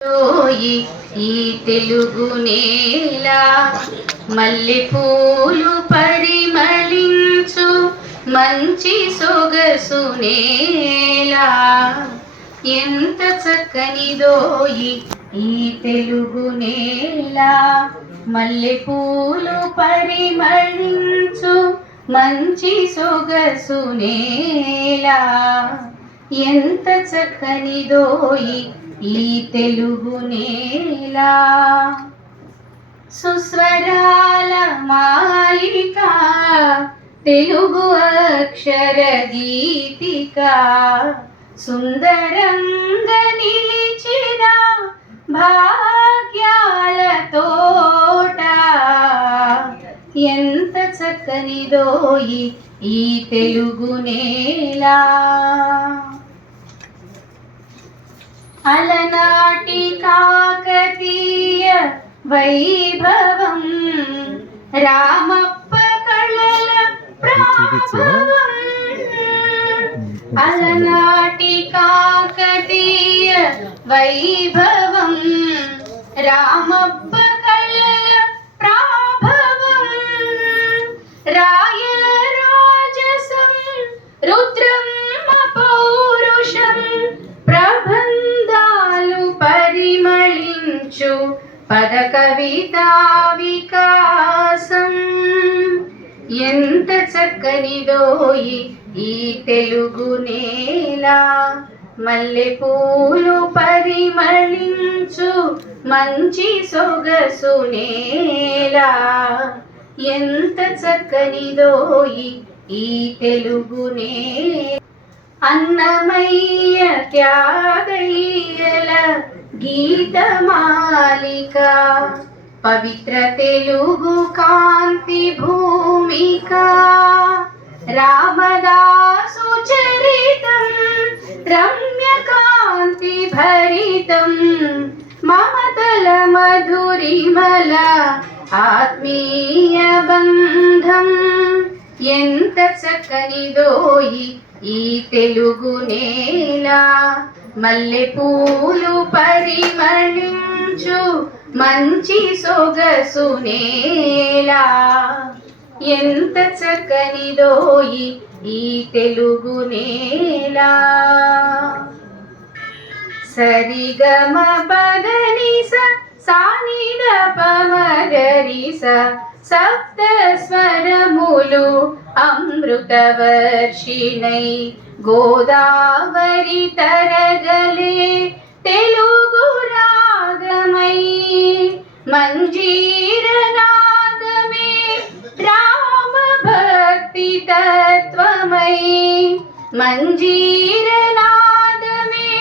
ఓయి ఈ తెలుగు నేల మల్లె పూలు పరిమళించు మంచి సొగసు నేల. ఎంత చక్కనిదోయి ఈ తెలుగు నేల, మల్లె పూలు పరిమళించు మంచి సొగసు నేల. ఎంత చక్కనిదోయి ఈ తెలుగు నేల. సుస్వరాల మాలిక తెలుగు అక్షర గీతిక, సుందరంగా నిలిచిన భాగ్యాల తోట. ఎంత చక్కనిదోయి ఈ తెలుగు నేల. అలనాటి కాకతీయ వైభవం, రామప్ప కళల ప్రాభవం. అలనాటి కాకతీయ వైభవం, రామప్ప కళల ప్రాభవం. రాయల రాజసం, రుద్రమ్మ పౌరుషం, ప్రబంధాలు పరిమళించు పద కవితా వికాసం. ఎంత చక్కనిదోయి ఈ తెలుగు నేల, మల్లె పూలు పరిమళించు మంచి సొగసు నేల. ఎంత చక్కనిదోయి ఈ తెలుగు నేల. అన్నమయ్య త్యాగయ్యల గీతమాలిక, పవిత్ర తెలుగు కాంతి భూమిక. రామదాసు చరితం రమ్యకాంతి భరితం, మమతల మధురిమల ఆత్మీయ బంధం. ఎంత చక్కనిదోయి ఈ తెలుగు నేల, మల్లె పూలు పరిమళించు మంచి సొగసు నేల. ఎంత చక్కనిదోయి ఈ తెలుగు నేల. సరిగమ పదనిస సానిద పమగరిస, సప్త స్వరములు అమృత వర్షిణై గోదావరి తరగలే తెలుగు రాగమై. మంజీర నాదమే రామ భక్తి తత్వమై, మంజీర నాదమే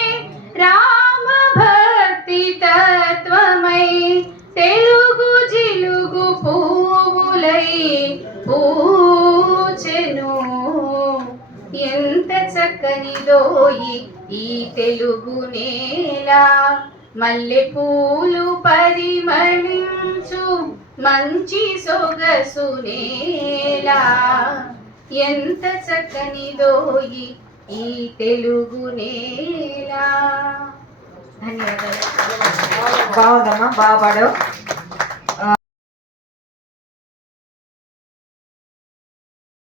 రామ భక్తి తత్వమై. తెలుగు జిలుగు పువ్వులై పూచెను. ఎంత చక్కనిదోయి ఈ తెలుగు నేల, మల్లె పూలు పరిమళించు మంచి సొగసు నేల. ఎంత చక్కనిదోయి ఈ తెలుగు నేల. ధన్యవాదాలు. బాగుందమ్మా, బాగా పాడావు.